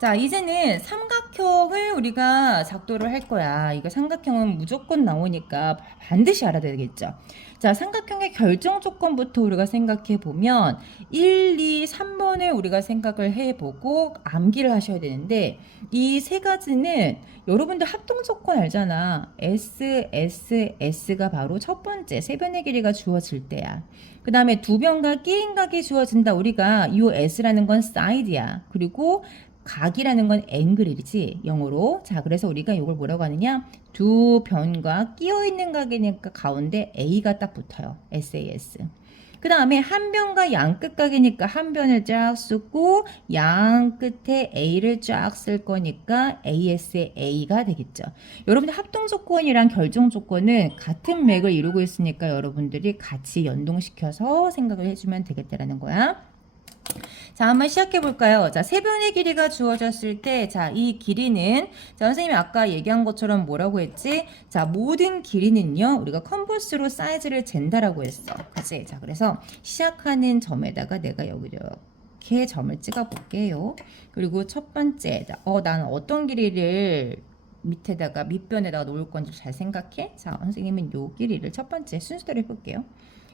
자, 이제는 삼각형을 우리가 작도를 할 거야. 이거 삼각형은 무조건 나오니까 반드시 알아야 되겠죠. 자, 삼각형의 결정 조건부터 우리가 생각해 보면 1, 2, 3번을 우리가 생각을 해보고 암기를 하셔야 되는데 이 세 가지는 여러분들 합동 조건 알잖아. S, S, S가 바로 첫 번째 세변의 길이가 주어질 때야. 그 다음에 두 변과 끼인각이 주어진다. 우리가 이 S라는 건 사이드야. 그리고 각이라는 건 앵글이지 영어로. 자, 그래서 우리가 이걸 뭐라고 하느냐, 두 변과 끼어 있는 각이니까 가운데 A가 딱 붙어요. SAS. 그 다음에 한 변과 양 끝 각이니까 한 변을 쫙 쓰고 양 끝에 A를 쫙 쓸 거니까 AS의 A가 되겠죠. 여러분들 합동 조건이랑 결정 조건은 같은 맥을 이루고 있으니까 여러분들이 같이 연동시켜서 생각을 해주면 되겠다라는 거야. 자, 한번 시작해 볼까요? 자, 세변의 길이가 주어졌을 때, 자, 이 길이는, 자, 선생님이 아까 얘기한 것처럼 뭐라고 했지? 자, 모든 길이는요, 우리가 컴퍼스로 사이즈를 잰다라고 했어. 그치? 자, 그래서 시작하는 점에다가 내가 여기 이렇게 점을 찍어 볼게요. 그리고 첫 번째, 자, 나는 어떤 길이를 밑에다가, 밑변에다가 놓을 건지 잘 생각해? 자, 선생님은 요 길이를 첫 번째 순서대로 해볼게요.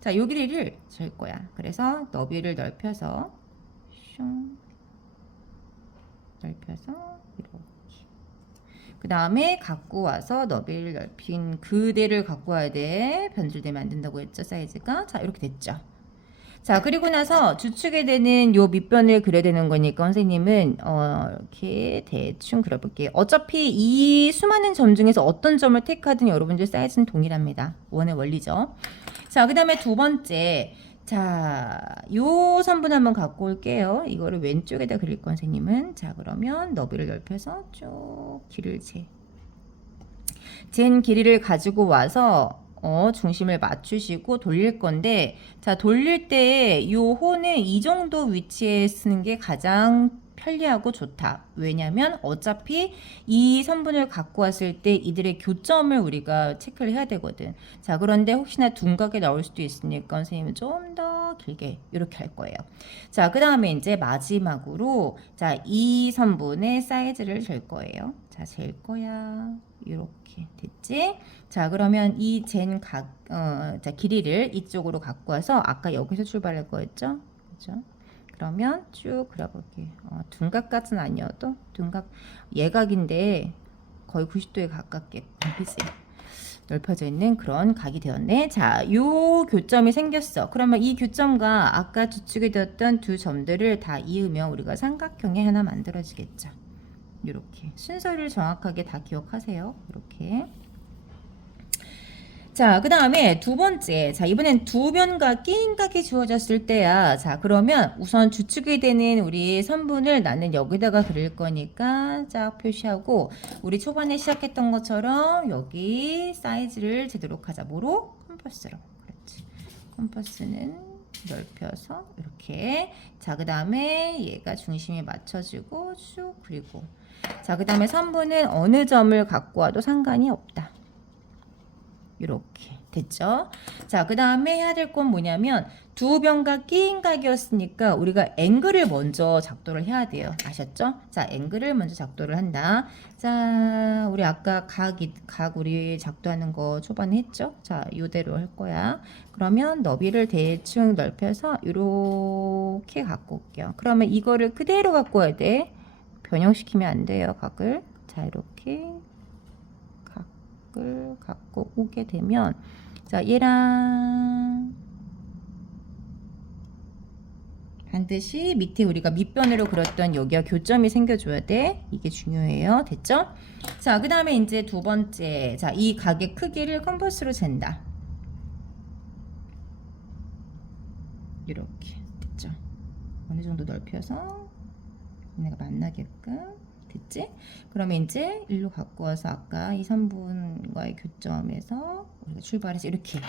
자, 요 길이를 잴 거야. 그래서 너비를 넓혀서 넓혀서 이렇게. 그 다음에 갖고 와서 너비를 넓힌 그대를 갖고 와야 돼. 변질되면 안 된다고 했죠, 사이즈가. 자, 이렇게 됐죠. 자, 그리고 나서 주축에 되는 요 밑변을 그려야 되는 거니까 선생님은 이렇게 대충 그려볼게요. 어차피 이 수많은 점 중에서 어떤 점을 택하든 여러분들 사이즈는 동일합니다. 원의 원리죠. 자, 그 다음에 두 번째. 자, 요 선분 한번 갖고 올게요. 이거를 왼쪽에다 그릴 거 선생님은. 자, 그러면 너비를 넓혀서 쭉 길을 잰 길이를 가지고 와서 중심을 맞추시고 돌릴 건데, 자, 돌릴 때 요 호는 이 정도 위치에 쓰는 게 가장 편리하고 좋다. 왜냐면 어차피 이 선분을 갖고 왔을 때 이들의 교점을 우리가 체크를 해야 되거든. 자, 그런데 혹시나 둔각에 나올 수도 있으니까 선생님은 좀 더 길게 이렇게 할 거예요. 자, 그 다음에 이제 마지막으로, 자, 이 선분의 사이즈를 잴 거예요. 자, 잴 거야. 이렇게 됐지? 자, 그러면 이 자, 길이를 이쪽으로 갖고 와서 아까 여기서 출발할 거였죠? 그죠? 그러면 쭉 그려볼게요. 둔각까지는 아니어도 둔각 예각인데 거의 90도에 가깝게 그지? 넓혀져 있는 그런 각이 되었네. 자, 요 교점이 생겼어. 그러면 이 교점과 아까 주축이 되었던 두 점들을 다 이으면 우리가 삼각형이 하나 만들어지겠죠. 이렇게 순서를 정확하게 다 기억하세요. 이렇게. 자, 그 다음에 두 번째. 자, 이번엔 두 변과 끼인 각이 주어졌을 때야. 자, 그러면 우선 주축이 되는 우리 선분을 나는 여기다가 그릴 거니까 쫙 표시하고, 우리 초반에 시작했던 것처럼 여기 사이즈를 재도록 하자. 뭐로? 컴퍼스로. 그렇지. 컴퍼스는 넓혀서 이렇게. 자, 그 다음에 얘가 중심에 맞춰지고 쭉 그리고. 자, 그 다음에 선분은 어느 점을 갖고 와도 상관이 없다. 이렇게 됐죠? 자, 그 다음에 해야 될 건 뭐냐면 두 변과 끼인 각이었으니까 우리가 앵글을 먼저 작도를 해야 돼요. 아셨죠? 자, 앵글을 먼저 작도를 한다. 자, 우리 아까 각 우리 작도하는 거 초반에 했죠? 자, 이대로 할 거야. 그러면 너비를 대충 넓혀서 이렇게 갖고 올게요. 그러면 이거를 그대로 갖고 와야 돼. 변형시키면 안 돼요, 각을. 자, 이렇게 갖고 오게 되면, 자, 얘랑 반드시 밑에 우리가 밑변으로 그렸던 여기가 교점이 생겨줘야 돼. 이게 중요해요. 됐죠? 자, 그 다음에 이제 두 번째. 자, 이 각의 크기를 컴퍼스로 잰다. 이렇게 됐죠? 어느 정도 넓혀서 얘네가 만나게끔. 됐지? 그러면 이제 일로 갖고 와서 아까 이 선분과의 교점에서 우리가 출발해서 이렇게.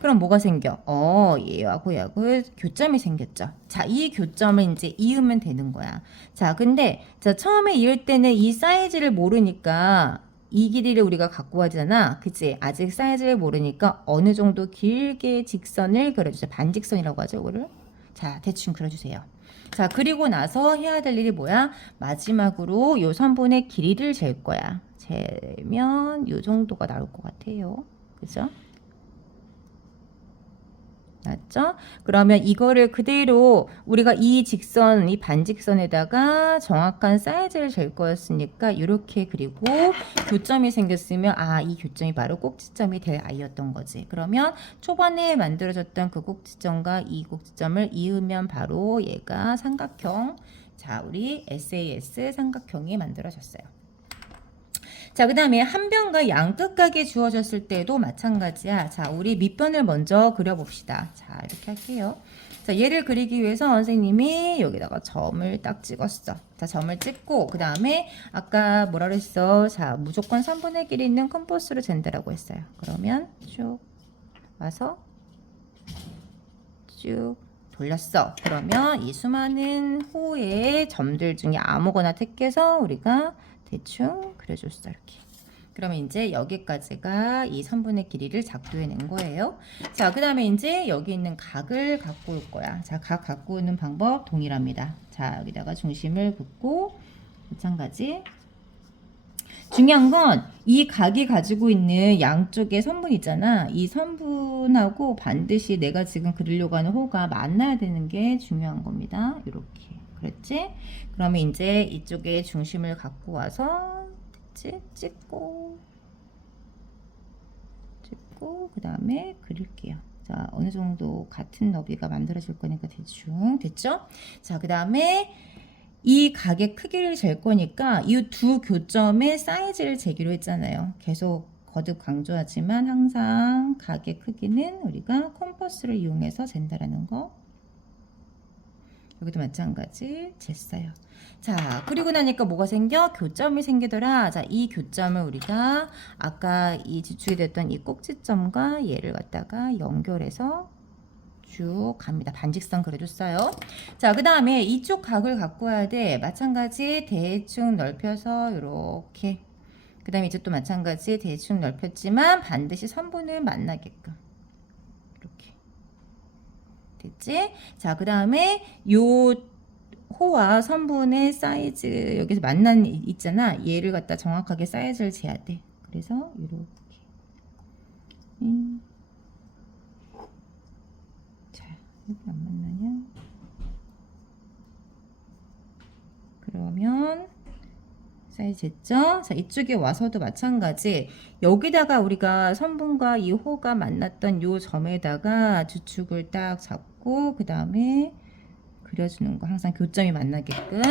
그럼 뭐가 생겨? 얘하고 얘하고 교점이 생겼죠. 자, 이 교점을 이제 이으면 되는 거야. 자, 근데 자, 처음에 이을 때는 이 사이즈를 모르니까 이 길이를 우리가 갖고 와잖아. 그치? 아직 사이즈를 모르니까 어느 정도 길게 직선을 그려주세요. 반직선이라고 하죠, 이거를. 자, 대충 그려주세요. 자, 그리고 나서 해야 될 일이 뭐야? 마지막으로 요 선분의 길이를 잴 거야. 재면 요 정도가 나올 것 같아요. 그죠? 맞죠? 그러면 이거를 그대로 우리가 이 직선, 이 반직선에다가 정확한 사이즈를 잴 거였으니까 이렇게 그리고 교점이 생겼으면 이 교점이 바로 꼭지점이 될 아이였던 거지. 그러면 초반에 만들어졌던 그 꼭지점과 이 꼭지점을 이으면 바로 얘가 삼각형. 자, 우리 SAS 삼각형이 만들어졌어요. 자, 그 다음에 한 변과 양끝각이 주어졌을 때도 마찬가지야. 자, 우리 밑변을 먼저 그려봅시다. 자, 이렇게 할게요. 자, 얘를 그리기 위해서 선생님이 여기다가 점을 딱 찍었어. 자, 점을 찍고 그 다음에 아까 뭐라 그랬어? 자, 무조건 3분의 길이 있는 컴퍼스로 잰다라고 했어요. 그러면 쭉 와서 쭉 돌렸어. 그러면 이 수많은 호의 점들 중에 아무거나 택해서 우리가 대충 그려줬어. 이렇게. 그러면 이제 여기까지가 이 선분의 길이를 작도해낸 거예요. 자, 그 다음에 이제 여기 있는 각을 갖고 올 거야. 자, 각 갖고 오는 방법 동일합니다. 자, 여기다가 중심을 긋고 마찬가지. 중요한 건 이 각이 가지고 있는 양쪽의 선분 있잖아. 이 선분하고 반드시 내가 지금 그리려고 하는 호가 만나야 되는 게 중요한 겁니다. 이렇게. 그랬지? 그러면 이제 이쪽에 중심을 갖고 와서 찍고 그 다음에 그릴게요. 자, 어느 정도 같은 너비가 만들어질 거니까 대충 됐죠? 자, 그 다음에 이 각의 크기를 잴 거니까 이 두 교점의 사이즈를 재기로 했잖아요. 계속 거듭 강조하지만 항상 각의 크기는 우리가 컴퍼스를 이용해서 잰다라는 거. 여기도 마찬가지 쟀어요. 자, 그리고 나니까 뭐가 생겨? 교점이 생기더라. 자, 이 교점을 우리가 아까 이 지출이 됐던 이 꼭지점과 얘를 갖다가 연결해서 쭉 갑니다. 반직선 그려줬어요. 자, 그 다음에 이쪽 각을 갖고 와야 돼. 마찬가지 대충 넓혀서 이렇게. 그 다음에 이제 또 마찬가지 대충 넓혔지만 반드시 선분을 만나게끔. 이렇게. 됐지? 자, 그 다음에 요 호와 선분의 사이즈 여기서 만난 있잖아. 얘를 갖다 정확하게 사이즈를 재야 돼. 그래서 이렇게. 여기 안 만나냐? 그러면 사이즈 됐죠? 자, 이쪽에 와서도 마찬가지. 여기다가 우리가 선분과 이 호가 만났던 요 점에다가 주축을 딱 잡고 그 다음에 그려주는 거. 항상 교점이 만나게끔.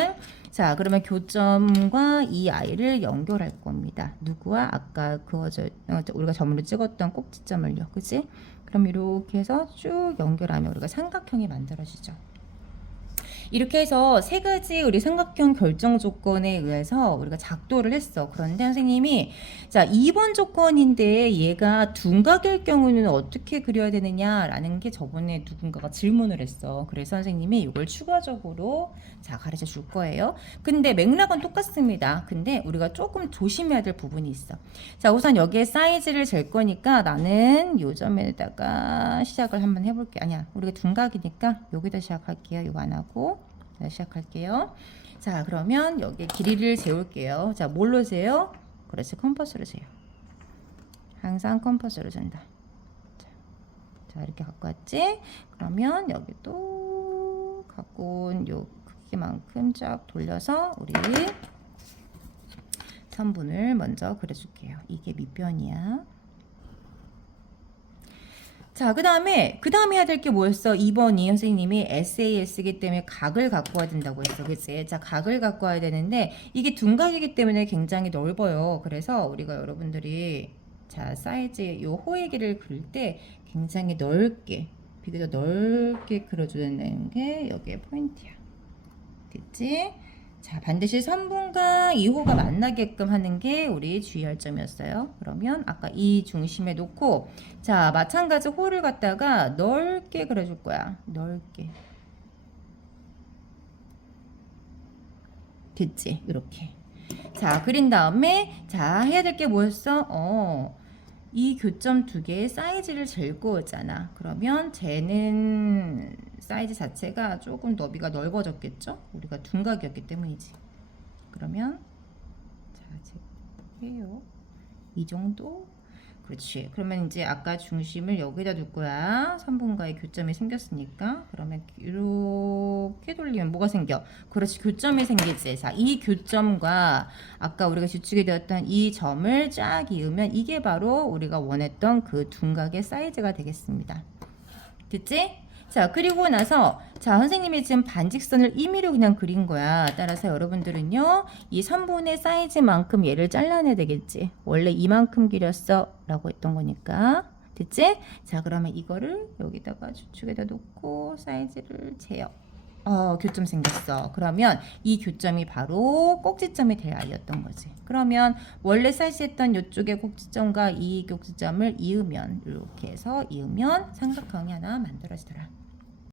자, 그러면 교점과 이 아이를 연결할 겁니다. 누구와? 아까 우리가 점으로 찍었던 꼭지점을요. 그치? 그럼 이렇게 해서 쭉 연결하면 우리가 삼각형이 만들어지죠. 이렇게 해서 세 가지 우리 삼각형 결정 조건에 의해서 우리가 작도를 했어. 그런데 선생님이 자 2번 조건인데 얘가 둔각일 경우는 어떻게 그려야 되느냐라는 게 저번에 누군가가 질문을 했어. 그래서 선생님이 이걸 추가적으로 자 가르쳐 줄 거예요. 근데 맥락은 똑같습니다. 근데 우리가 조금 조심해야 될 부분이 있어. 자 우선 여기에 사이즈를 잴 거니까 나는 요 점에다가 시작을 한번 해볼게. 아니야 우리가 둔각이니까 여기다 시작할게요. 이거 안 하고 시작할게요. 자 그러면 여기 길이를 재울게요. 자 뭘로 재요? 그렇지 컴퍼스로 재요. 항상 컴퍼스로 재다. 자 이렇게 갖고 왔지? 그러면 여기 또 갖고 온 요 크기만큼 쫙 돌려서 우리 선분을 먼저 그려줄게요. 이게 밑변이야. 자, 그 다음에 해야 될 게 뭐였어? 2번이 선생님이 SAS이기 때문에 각을 갖고 와야 된다고 했어. 그치? 자, 각을 갖고 와야 되는데 이게 둔각이기 때문에 굉장히 넓어요. 그래서 우리가 여러분들이 자, 사이즈 요 호의 길이를 그릴 때 굉장히 넓게 비교적 넓게 그려주는 게 여기에 포인트야. 됐지? 자, 반드시 선분과 2호가 만나게끔 하는 게 우리 주의할 점이었어요. 그러면 아까 이 중심에 놓고 자, 마찬가지 호를 갖다가 넓게 그려줄 거야. 넓게. 됐지? 이렇게. 자, 그린 다음에 자, 해야 될 게 뭐였어? 이 교점 두 개의 사이즈를 잴 거잖아. 그러면 쟤는 사이즈 자체가 조금 너비가 넓어졌겠죠? 우리가 둔각이었기 때문이지. 그러면 자, 제거해요. 이 정도. 그렇지. 그러면 이제 아까 중심을 여기다 둘 거야. 선분과의 교점이 생겼으니까. 그러면 이렇게 돌리면 뭐가 생겨? 그렇지. 교점이 생기지. 자, 이 교점과 아까 우리가 주축이 되었던 이 점을 쫙 이으면 이게 바로 우리가 원했던 그 둔각의 사이즈가 되겠습니다. 됐지? 자, 그리고 나서 자, 선생님이 지금 반직선을 임의로 그냥 그린 거야. 따라서 여러분들은요, 이 선분의 사이즈만큼 얘를 잘라내야 되겠지. 원래 이만큼 길었어 라고 했던 거니까. 됐지? 자, 그러면 이거를 여기다가 주축에다 놓고 사이즈를 재요. 교점 생겼어. 그러면 이 교점이 바로 꼭지점이 될 아이였던 거지. 그러면 원래 사이즈했던 이쪽의 꼭지점과 이 꼭지점을 이으면, 이렇게 해서 이으면 삼각형이 하나 만들어지더라.